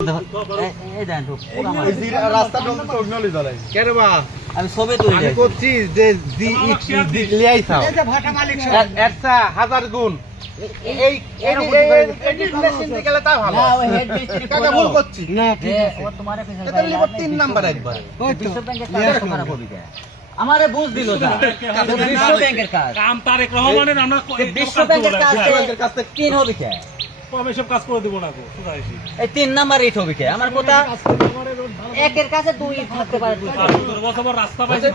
আমি সবে তো করছি যে হাজার গুণ আমারে বুঝ দিল বিশ্ব ব্যাংকের কাজ তারেক রহমানের আমরা বিশ্ব ব্যাংকের কাজ তিন হবে কে আমি সব কাজ করে দেব না গো এই তিন নাম্বার ইট হবে কে আমার কথা একের কাছে দুই থাকতে পারে রাস্তা পাইছে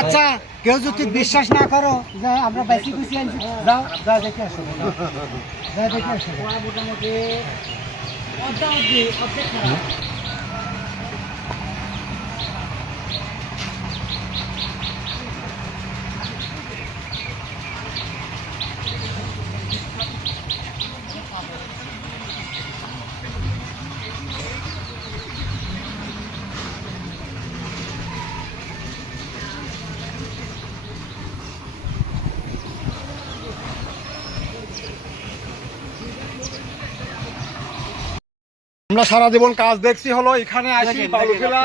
আচ্ছা কেউ যদি বিশ্বাস না করো যে আমরা বেশি খুশি আনছি যাও যা দেখে আসো যা দেখে আসো মোটামুটি অর্ধেক খারাপ আমরা সারা জীবন কাজ দেখছি হলো এখানে আসি বালু ফেলা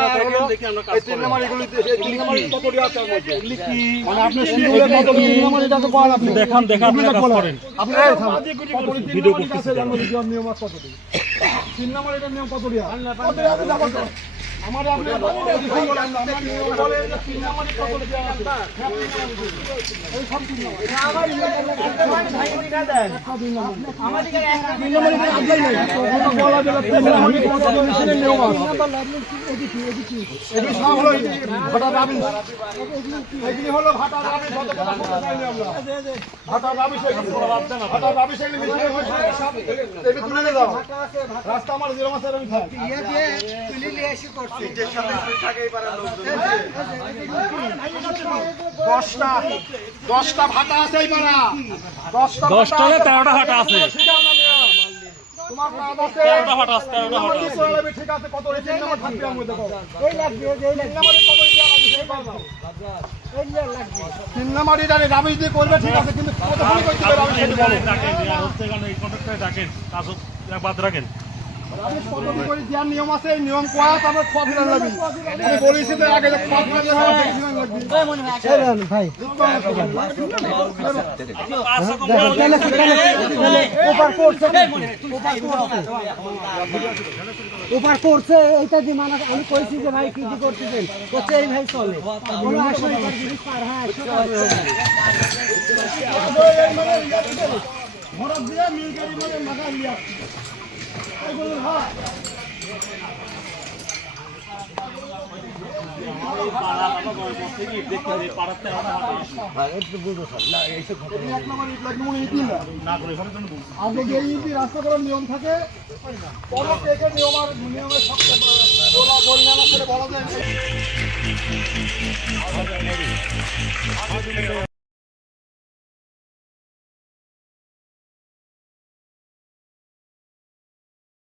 এই তিন নাম্বার এগুলিতে তিন নাম্বার কত দিয়ে আছে এগুলি কি মানে আপনি শিডিউলের মত তিন নাম্বার এটা তো বল আপনি দেখান আপনি কাজ করেন আপনি ভিডিও করতেছেন নিয়ম কত দিয়ে তিন নাম্বার এটা নিয়ম কত দিয়ে কত দিয়ে আপনি যাব আমার আপনি নিয়ম বলে যে তিন নাম্বার কত দিয়ে আছে এই সব তিন নাম্বার আমার ভাই না দেন আমাদের তিন নাম্বার এটা আগে নাই বলা গেল তিন নাম্বার কত দিয়ে নিয়ম আছে এগুলি সব হলো ভাটা রাবি এগুলি হলো ভাটা রাবি কত কথা বলতে চাইনি আমরা ভাটা রাবি সেগুলি ভাটা রাবি সেগুলি মিশিয়ে সব এই তুলে নিয়ে যাও রাস্তা আমার জিরো মাসের আমি থাকি ইয়ে দিয়ে তুলে নিয়ে এসে করছি এর সাথে থাকেই পারে লোকজন 10টা ভাটা আছে এই পাড়া 10টা 13টা ভাটা আছে তোমার কাজ আছে 13টা ভাটা আছে 13টা ভাটা আছে ঠিক আছে কত এই তিন নাম্বার থাকবে আমি দেখো এই লাগবে এই লাগবে নাম্বারে কত দিয়া লাগবে সেই পারবা এই লাগবে তিন নাম্বার এটা রাবি দিয়ে করবে ঠিক আছে কিন্তু কত ফোন করতে হবে আমি সেটা বলো ডাকেন আর হচ্ছে কারণে এই কন্ট্রাক্টরে ডাকেন কাজ বাদ রাখেন আমি কত করে দেওয়ার নিয়ম আছে এই নিয়ম করা তারপর খোয়া ফেলা লাগবে আমি বলেছি তো আগে খোয়া ফেলা লাগবে ভাই ওপার করছে এইটা যে মানে আমি কইছি যে ভাই কি করতেছেন করছে এই ভাই চলে ভরত দিয়ে মিল গাড়ি মানে মাথা লিয়া এই বলুন হ্যাঁ আগে যে রাস্তা করার নিয়ম থাকে পরে থেকে নিয়মের শক্ত বলা বলা যায়